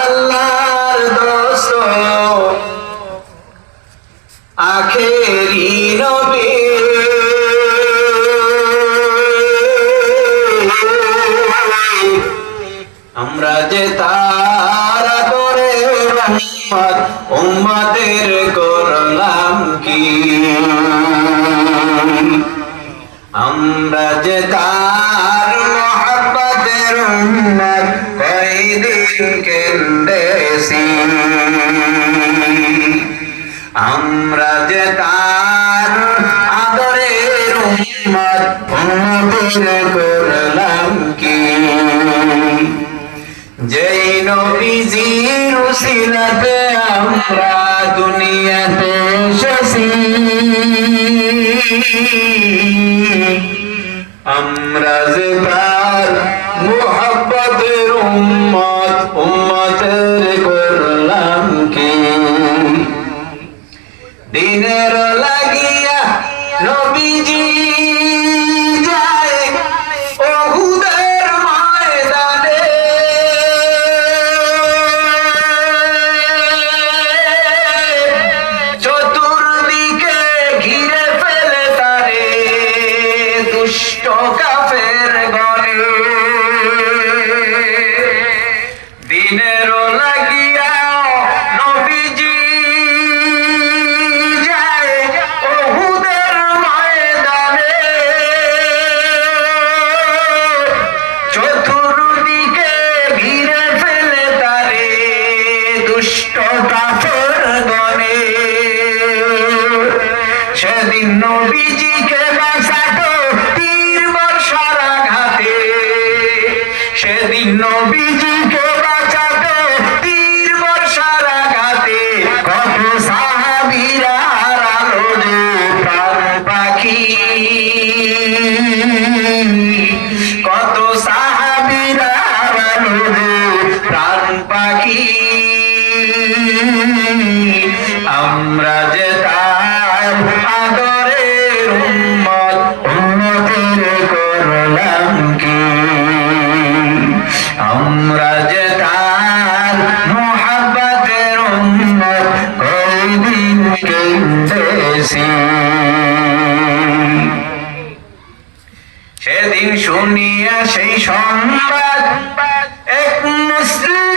আল্লাহর দোস্ত আখেরি নবী আমরা যে তারা করে রহমত উম্মতের করলাম কি আমরা যে তার মোহাব্বতের উম্মত কয়দিন কেন্দেছি আমরা যে তার আদরের উম্মত উম্মতের করলাম কি যেই নবীজির উসিলাতে আমরা দুনিয়াতে এসেছি আমরা যে তার মুহাব্বতের উম্মত উম্মতের করলাম কি দিনের লাগিয়া নবীজি যায় ওহুদের ময়দানে চতুর্দিকে ঘিরে ফেলে তারে দুষ্ট কাফের গণে দিনের লাগিয়া নবীজি যায় ওহুদের ময়দানে চতুর্দিকে ঘিরে ফেলে তারে দুষ্ট কাফের গণে সেদিন নবীজিকে বাঁচাতো তীর বর্ষার আঘাতে সেদিন নবীজিকে বাঁচাতো তীর বর্ষার আঘাতে কত সাহাবীরা হারালো যে প্রাণ পাখি কত সাহাবীরা হারালো যে প্রাণ পাখি আমরা যে তার আদরের উম্মত উম্মতের করলাম কি আমরা যে তার মুহাব্বতের উম্মত কয়দিন কেন্দেছি সেদিন শুনিয়া সেই সংবাদ এক মুসলিম